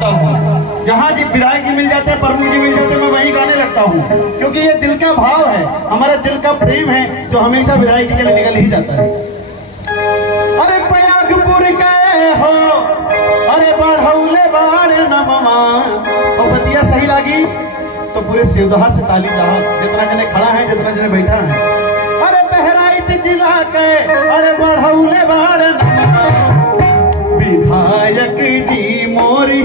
जहाँ जी विधायक जी मिल जाते हैं, प्रमुख जी मिल जाते हैं, मैं वहीं गाने लगता हूँ, क्योंकि ये दिल का भाव है, हमारा दिल का प्रेम है, जो हमेशा विधायक जी के लिए निकल ही जाता है। अरे पयागपुर के हो, अरे बढ़ौले बाड़े नममा, और बतिया सही लगी तो पूरे शिवदहार से ताली चाहो, जितना जने खड़ा है, जितना जने बैठा है। अरे बहराइच जिला के, अरे बढ़ौले बाड़े नममा, विधायक जी मोरी